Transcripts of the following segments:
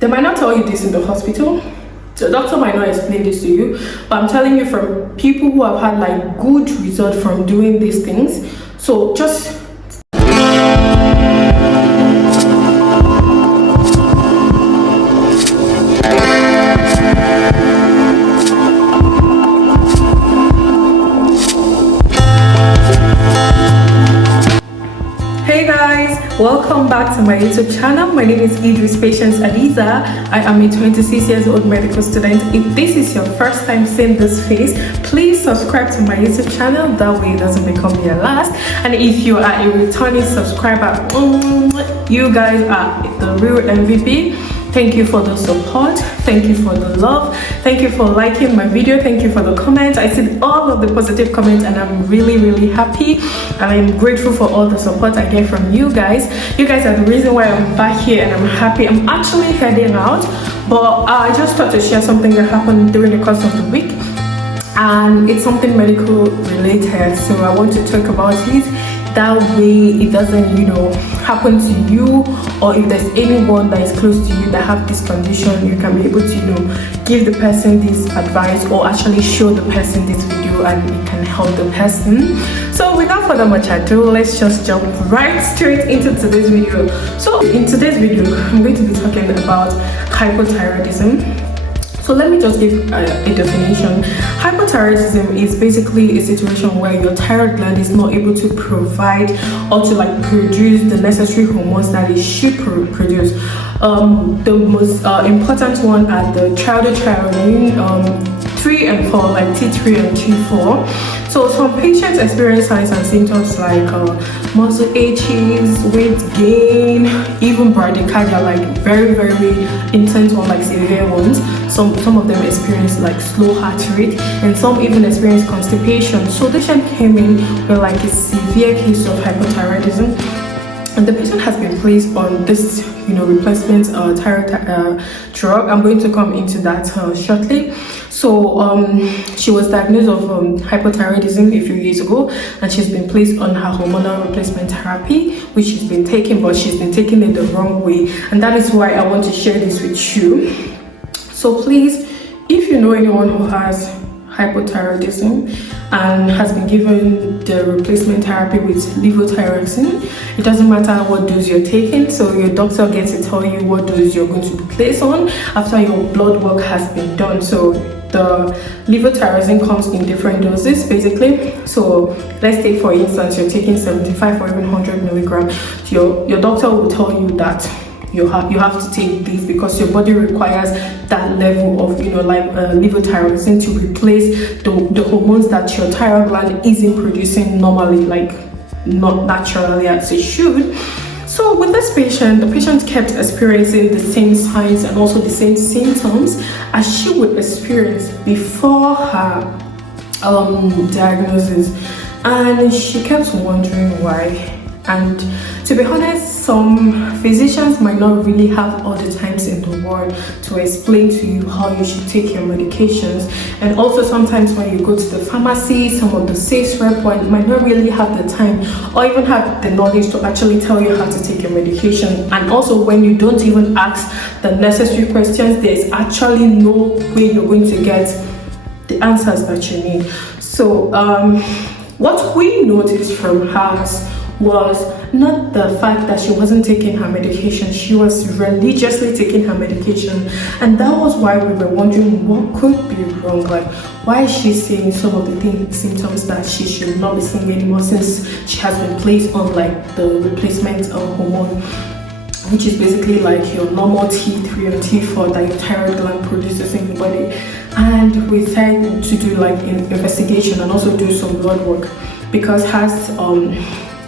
They might not tell you this in the hospital. The doctor might not explain this to you, but I'm telling you from people who have had like good result from doing these things. So just welcome back to my YouTube channel. My name is Idris Patience Aliza. I am a 26 years old medical student. If this is your first time seeing this face, please subscribe to my YouTube channel. That way it doesn't become your last. And if you are a returning subscriber, you guys are the real MVP. Thank you for the support. Thank you for the love. Thank you for liking my video. Thank you for the comments. I see all of the positive comments and I'm really happy, and I'm grateful for all the support I get from you guys. You guys are the reason why I'm back here and I'm happy. I'm actually heading out, but I just thought to share something that happened during the course of the week, and it's something medical related, so I want to talk about it. That way it doesn't, happen to you, or if there's anyone that is close to you that have this condition, you can be able to, give the person this advice or actually show the person this video and it can help the person. So without further much ado, let's just jump right straight into today's video. So in today's video, I'm going to be talking about hypothyroidism. So let me just give a definition. Hypothyroidism is basically a situation where your thyroid gland is not able to provide or to produce the necessary hormones that it should produce. The most important one are the thyroid 3 and 4, like T3 and T4. So some patients experience signs and symptoms like muscle aches, weight gain, even bradycardia, like very intense one, like severe ones. Some of them experience like slow heart rate, and some even experience constipation. So the patient came in with like a severe case of hypothyroidism, and the patient has been placed on this replacement thyroid drug. I'm going to come into that shortly. So she was diagnosed of hypothyroidism a few years ago, and she's been placed on her hormonal replacement therapy, which she's been taking, but she's been taking it the wrong way, and that is why I want to share this with you. So please, if you know anyone who has hypothyroidism and has been given the replacement therapy with levothyroxine, it doesn't matter what dose you're taking, so your doctor gets to tell you what dose you're going to be placed on after your blood work has been done. So the levothyroxine comes in different doses basically. So let's take for instance you're taking 75 or even 100 milligrams. Your doctor will tell you that you have to take this because your body requires that level of levothyroxine to replace the hormones that your thyroid gland isn't producing normally, like not naturally as it should. So with this patient, the patient kept experiencing the same signs and also the same symptoms as she would experience before her diagnosis, and she kept wondering why. And to be honest, some physicians might not really have all the times in the world to explain to you how you should take your medications. And also sometimes when you go to the pharmacy, some of the sales rep might not really have the time or even have the knowledge to actually tell you how to take your medication. And also when you don't even ask the necessary questions, there's actually no way you're going to get the answers that you need. So what we noticed from hers was not the fact that she wasn't taking her medication, she was religiously taking her medication, and that was why we were wondering what could be wrong. Like, why is she seeing some of the symptoms that she should not be seeing anymore, since she has been placed on like the replacement hormone, which is basically like your normal T3 and T4 that your thyroid gland produces in your body. And we decided to do like an investigation and also do some blood work because hers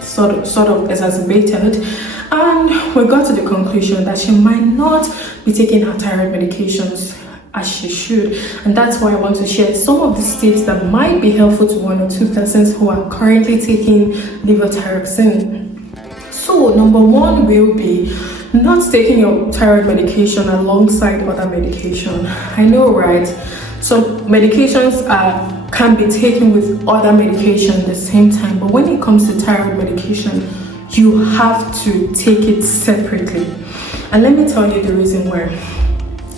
sort of exacerbated, and we got to the conclusion that she might not be taking her thyroid medications as she should. And that's why I want to share some of the tips that might be helpful to one or two persons who are currently taking levothyroxine. So number one will be not taking your thyroid medication alongside other medication. I know, right? So medications can be taken with other medication at the same time, but when it comes to thyroid medication, you have to take it separately. And let me tell you the reason why.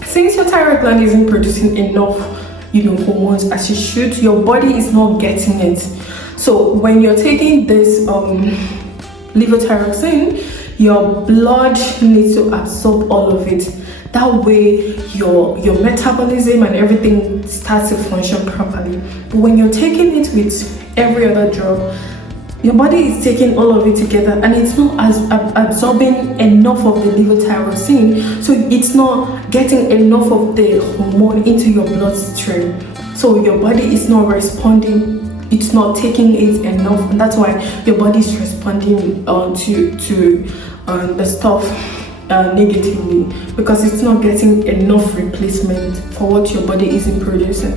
Since your thyroid gland isn't producing enough, hormones as it should, your body is not getting it. So when you're taking this levothyroxine, your blood needs to absorb all of it. That way your metabolism and everything starts to function properly. But when you're taking it with every other drug, your body is taking all of it together and it's not absorbing enough of the levothyroxine, so it's not getting enough of the hormone into your bloodstream. So your body is not responding, it's not taking it enough, and that's why your body is responding to the stuff negatively, because it's not getting enough replacement for what your body isn't producing.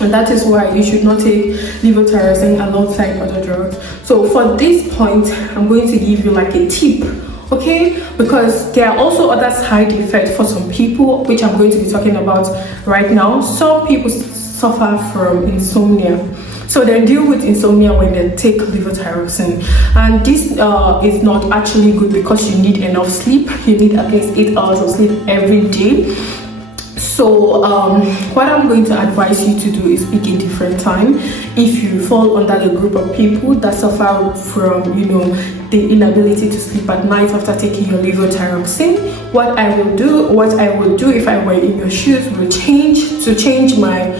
And that is why you should not take levothyroxine alongside other drugs. So for this point, I'm going to give you like a tip, okay? Because there are also other side effects for some people, which I'm going to be talking about right now. Some people suffer from insomnia, so they deal with insomnia when they take levothyroxine, and this is not actually good, because you need enough sleep. You need at least 8 hours of sleep every day. So what I'm going to advise you to do is pick a different time. If you fall under the group of people that suffer from the inability to sleep at night after taking your levothyroxine, what I would do if I were in your shoes will change my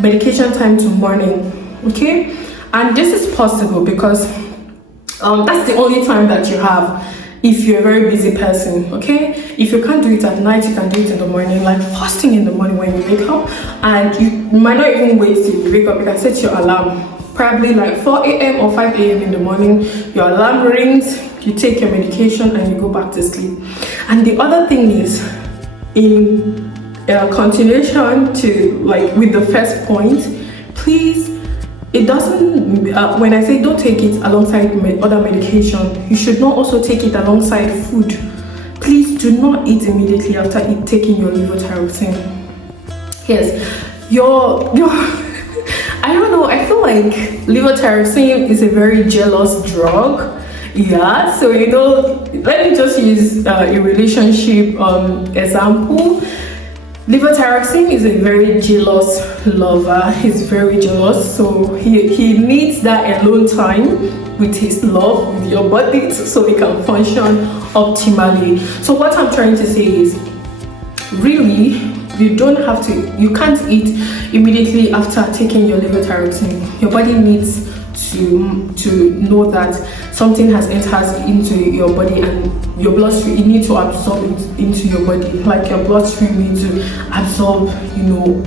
medication time to morning, okay? And this is possible because that's the only time that you have if you're a very busy person, okay? If you can't do it at night, you can do it in the morning, like first thing in the morning when you wake up. And you might not even wait till you wake up. You can set your alarm, probably like 4 a.m. or 5 a.m. in the morning. Your alarm rings, you take your medication, and you go back to sleep. And the other thing is, in continuation to with the first point, please, it doesn't when I say don't take it alongside other medication, you should not also take it alongside food. Please do not eat immediately after taking your levothyroxine. Yes, your I don't know, I feel like levothyroxine is a very jealous drug. Yeah, so let me just use a relationship example. Levothyroxine is a very jealous lover. He's very jealous, so he needs that alone time with his love, with your body, so he can function optimally. So what I'm trying to say is, really, you can't eat immediately after taking your levothyroxine. Your body needs to know that something has entered into your body, and your bloodstream, you need to absorb it into your body. Like your bloodstream needs to absorb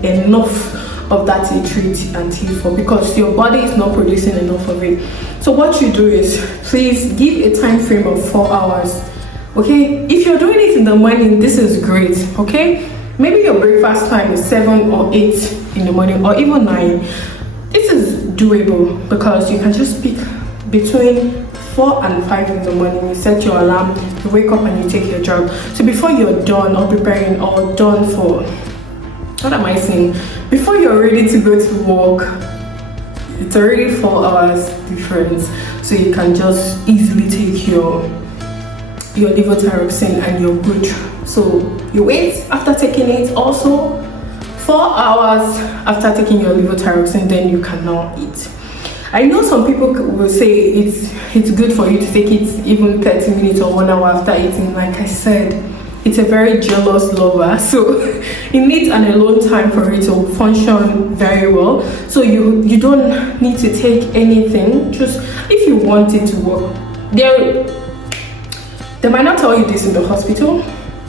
enough of that nitrate and T4, because your body is not producing enough of it. So what you do is, please give a time frame of 4 hours, okay? If you're doing it in the morning, this is great, okay? Maybe your breakfast time is 7 or 8 in the morning, or even 9. This is doable, because you can just pick between 4 and 5 in the morning. You set your alarm, you wake up and you take your drug. So before you're done or preparing or done for, what am I saying? Before you're ready to go to work, it's already 4 hours difference. So you can just easily take your levothyroxine and you're good. So you wait after taking it, also 4 hours after taking your levothyroxine, then you can now eat. I know some people will say it's good for you to take it even 30 minutes or 1 hour after eating. Like I said, it's a very jealous lover, so it needs an alone time for it to function very well. So you don't need to take anything, just if you want it to work. They might not tell you this in the hospital,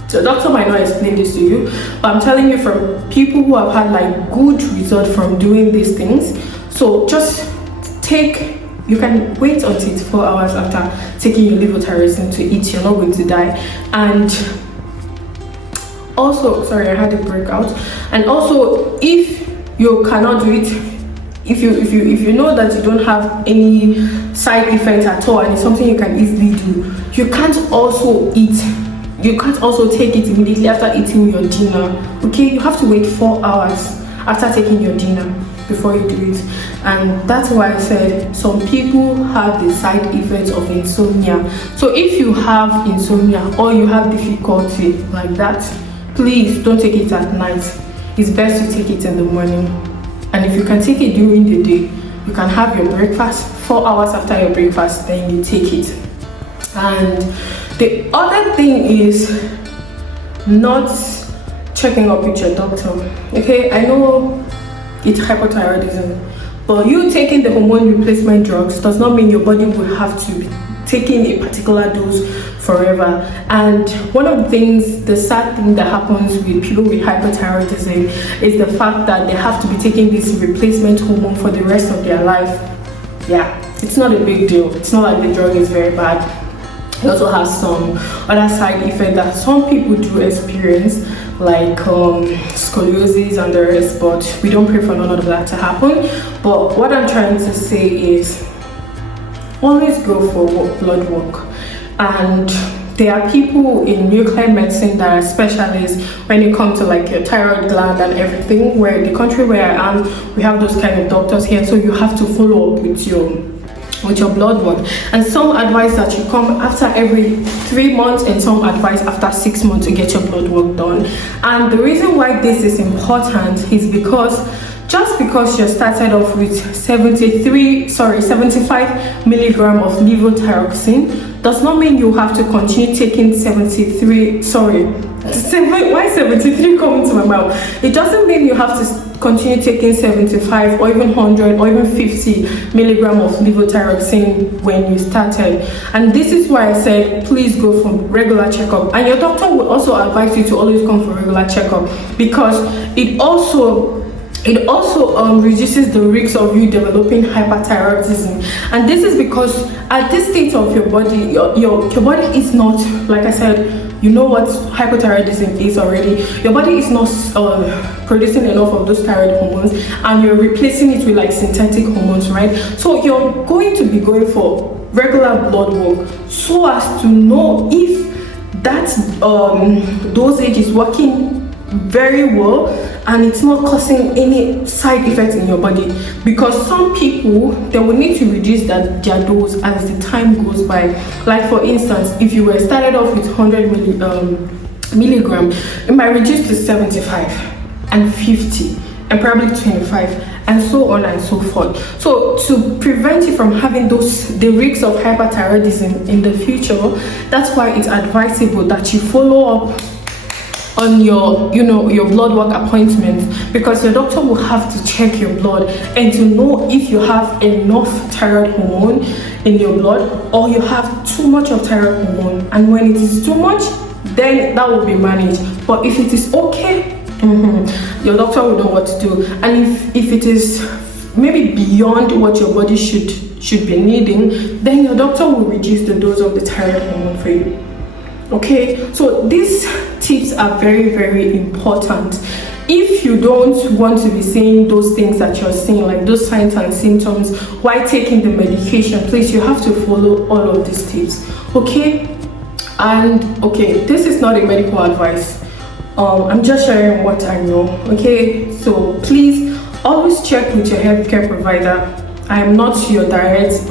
so doctor might not explain this to you, but I'm telling you from people who have had good results from doing these things. So just you can wait until it's 4 hours after taking your levothyroxine to eat. You're not going to die. And also, sorry, I had a breakout. And also, if you cannot do it, if you know that you don't have any side effects at all and it's something you can easily do, you can't also take it immediately after eating your dinner, okay? You have to wait 4 hours after taking your dinner. before you do it. And that's why I said some people have the side effects of insomnia. So if you have insomnia or you have difficulty like that, please don't take it at night. It's best to take it in the morning. And if you can take it during the day, you can have your breakfast 4 hours after your breakfast, then you take it. And the other thing is not checking up with your doctor. Okay, I know it's hypothyroidism, but you taking the hormone replacement drugs does not mean your body will have to be taking a particular dose forever. And one of the things, the sad thing that happens with people with hypothyroidism is the fact that they have to be taking this replacement hormone for the rest of their life. Yeah, it's not a big deal. It's not like the drug is very bad. It also has some other side effects that some people do experience, like scoliosis and the rest, but we don't pray for none of that to happen. But what I'm trying to say is always go for blood work. And there are people in nuclear medicine that are specialists when it comes to like your thyroid gland and everything, where the country where I am, we have those kind of doctors here, so you have to follow up with your blood work. And some advise that you come after every 3 months, and some advise after 6 months to get your blood work done. And the reason why this is important is because just because you're started off with 75 milligram of levothyroxine does not mean you have to continue taking 73 why 73 coming to my mouth? It doesn't mean you have to continue taking 75 or even 100 or even 50 milligram of levothyroxine when you started. And this is why I said please go for regular checkup, and your doctor will also advise you to always come for regular checkup, because it also reduces the risk of you developing hyperthyroidism. And this is because at this state of your body, your body is not, like I said, you know what hypothyroidism is already. Your body is not producing enough of those thyroid hormones, and you're replacing it with like synthetic hormones, right? So you're going to be going for regular blood work so as to know if that dosage is working very well and it's not causing any side effects in your body. Because some people, they will need to reduce their dose as the time goes by. Like for instance, if you were started off with 100 milligram, it might reduce to 75 and 50 and probably 25 and so on and so forth. So to prevent you from having the risks of hyperthyroidism in the future, that's why it's advisable that you follow up on your blood work appointments, because your doctor will have to check your blood and to know if you have enough thyroid hormone in your blood or you have too much of thyroid hormone. And when it is too much, then that will be managed. But if it is okay, your doctor will know what to do. And if it is maybe beyond what your body should be needing, then your doctor will reduce the dose of the thyroid hormone for you. Okay, so these tips are very, very important. If you don't want to be seeing those things that you're seeing, like those signs and symptoms while taking the medication, please, you have to follow all of these tips. Okay, and okay, this is not a medical advice. I'm just sharing what I know. Okay, so please always check with your healthcare provider. I am not your direct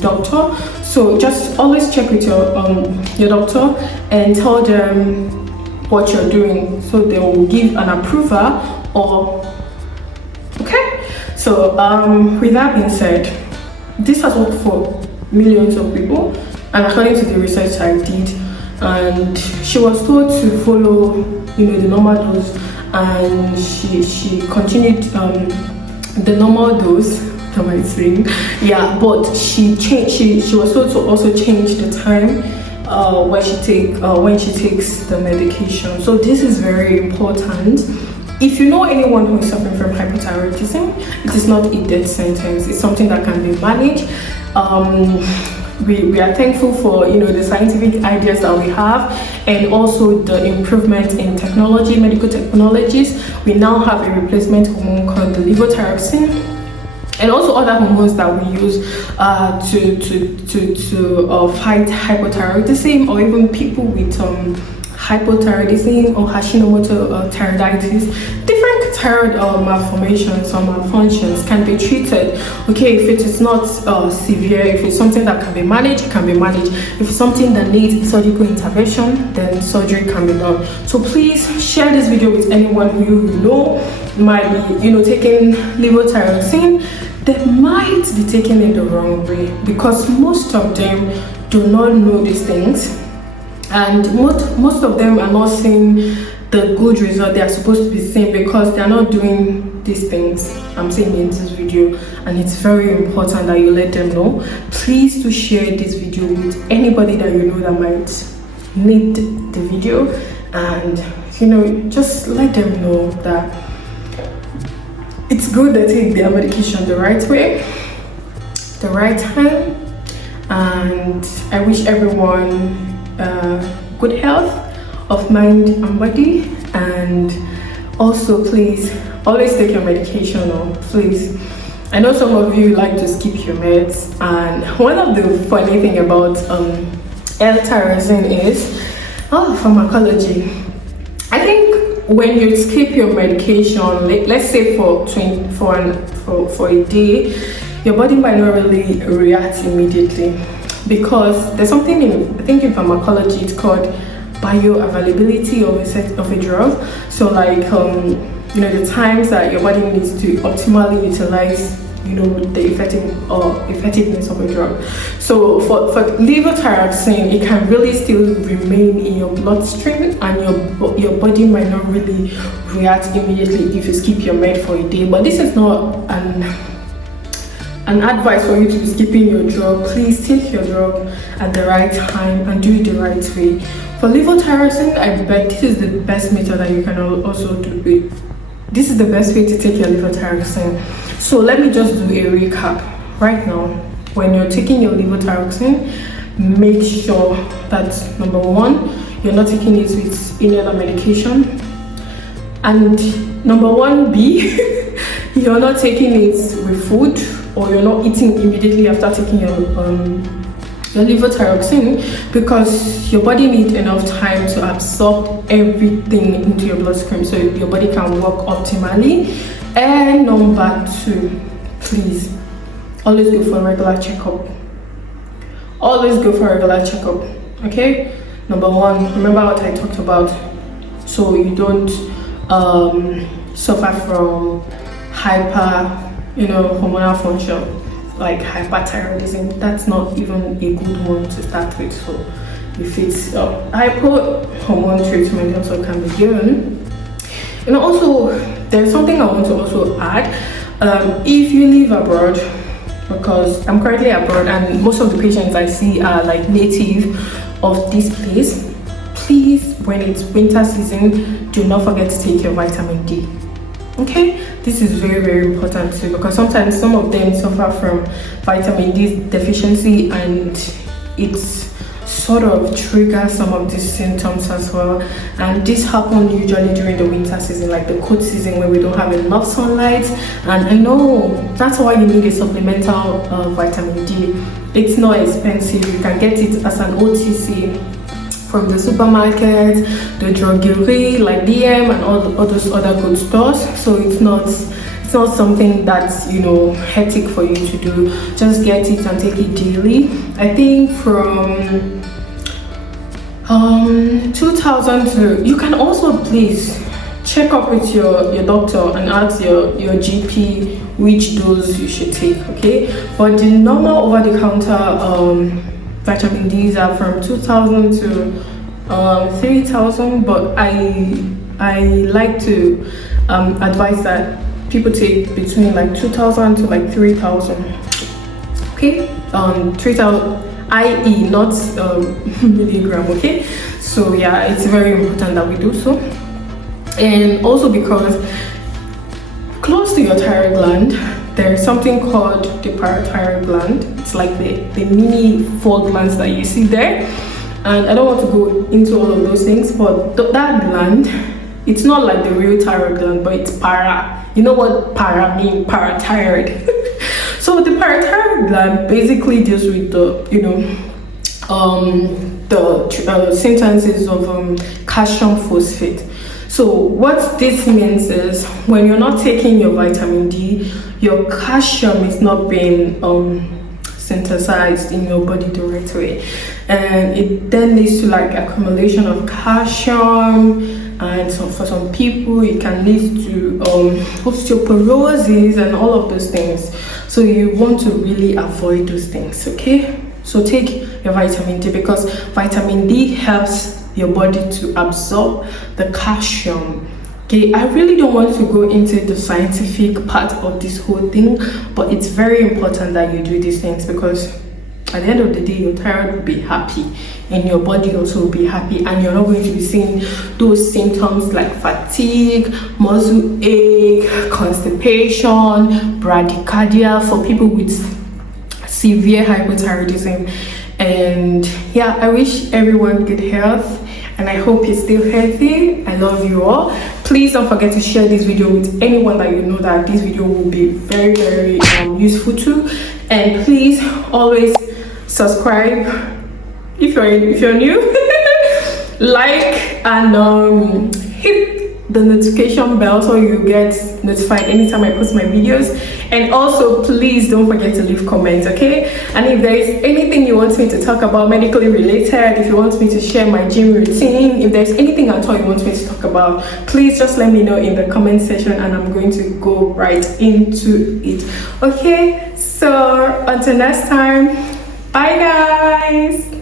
doctor, so just always check with your doctor and tell them what you're doing, so they will give an approval. Or okay, so with that being said, this has worked for millions of people, and according to the research I did, and she was told to follow the normal dose, and she continued the normal dose. But she was told to also change the time when she takes the medication. So this is very important. If you know anyone who is suffering from hypothyroidism, it is not a death sentence. It's something that can be managed. We are thankful for the scientific ideas that we have, and also the improvement in technology, medical technologies. We now have a replacement hormone called the levothyroxine, and also other hormones that we use to fight hypothyroidism, or even people with hypothyroidism or Hashimoto thyroiditis, different thyroid malformations or malfunctions can be treated. Okay, if it is not severe, if it's something that can be managed, it can be managed. If it's something that needs surgical intervention, then surgery can be done. So please share this video with anyone who you know might be, taking levothyroxine. They might be taking it the wrong way, because most of them do not know these things, and most of them are not seeing the good result they are supposed to be seeing, because they are not doing these things I'm saying in this video. And it's very important that you let them know. Please do share this video with anybody that you know that might need the video, and just let them know that it's good to take their medication the right way, the right time. And I wish everyone good health of mind and body. And also, please always take your medication, please. I know some of you like to skip your meds, and one of the funny thing about L-tyrosine is pharmacology. I think when you skip your medication, let's say for a day, your body might not really react immediately, because there's something in pharmacology, it's called bioavailability of a drug. So like the times that your body needs to optimally utilize the effectiveness of a drug. So for levothyroxine, it can really still remain in your bloodstream, and your body might not really react immediately if you skip your med for a day. But this is not an advice for you to be skipping your drug. Please take your drug at the right time and do it the right way. For levothyroxine, I bet this is the best method that you can also do it. This is the best way to take your levothyroxine. So let me just do a recap right now. When you're taking your levothyroxine, make sure that number one, you're not taking it with any other medication, and number 1B, you're not taking it with food, or you're not eating immediately after taking your levothyroxine, because your body needs enough time to absorb everything into your bloodstream so your body can work optimally. And number 2, please always go for a regular checkup. Always go for a regular checkup. Okay, number 1, remember what I talked about, so you don't suffer from hormonal function like hypothyroidism. That's not even a good one to start with. So if it's hypo, hormone treatment also can be given. And also, there's something I want to also add. If you live abroad, because I'm currently abroad and most of the patients I see are like native of this place, please, when it's winter season, do not forget to take your vitamin D. Okay, this is very, very important too, because sometimes some of them suffer from vitamin D deficiency, and it's sort of triggers some of these symptoms as well. And this happens usually during the winter season, like the cold season, where we don't have enough sunlight. And I know that's why you need a supplemental vitamin D. It's not expensive. You can get it as an OTC from the supermarket, the druggery like DM and all those other good stores. So it's not something that's hectic for you to do. Just get it and take it daily. I think from 2000 to, you can also please check up with your doctor and ask your GP which dose you should take. Okay, but the normal over-the-counter vitamin D's are from 2000 to 3000, but I like to advise that people take between like 2000 to like 3000. Okay, 3000 IE, not milligram. Okay, so yeah, it's very important that we do so. And also, because close to your thyroid gland, there's something called the parathyroid gland. It's like the mini 4 glands that you see there. And I don't want to go into all of those things, but that gland, it's not like the real thyroid gland, but it's para. You know what para means? Parathyroid. So the parathyroid gland basically deals with the the synthesis of calcium phosphate. So what this means is when you're not taking your vitamin D, your calcium is not being synthesized in your body the right way, and it then leads to like accumulation of calcium. And so for some people it can lead to osteoporosis and all of those things. So you want to really avoid those things, okay? So take your vitamin D, because vitamin D helps your body to absorb the calcium. Okay, I really don't want to go into the scientific part of this whole thing, but it's very important that you do these things, because at the end of the day, your thyroid will be happy and your body also will be happy, and you're not going to be seeing those symptoms like fatigue, muscle ache, constipation, bradycardia for people with severe hypothyroidism. And yeah, I wish everyone good health, and I hope you're still healthy. I love you all. Please don't forget to share this video with anyone that you know that this video will be very, very useful to. And please always subscribe if you're new. Like and hit the notification bell so you get notified anytime I post my videos. And also please don't forget to leave comments, okay? And if there is anything you want me to talk about medically related, if you want me to share my gym routine, if there's anything at all you want me to talk about, please just let me know in the comment section and I'm going to go right into it. Okay, so until next time, bye guys.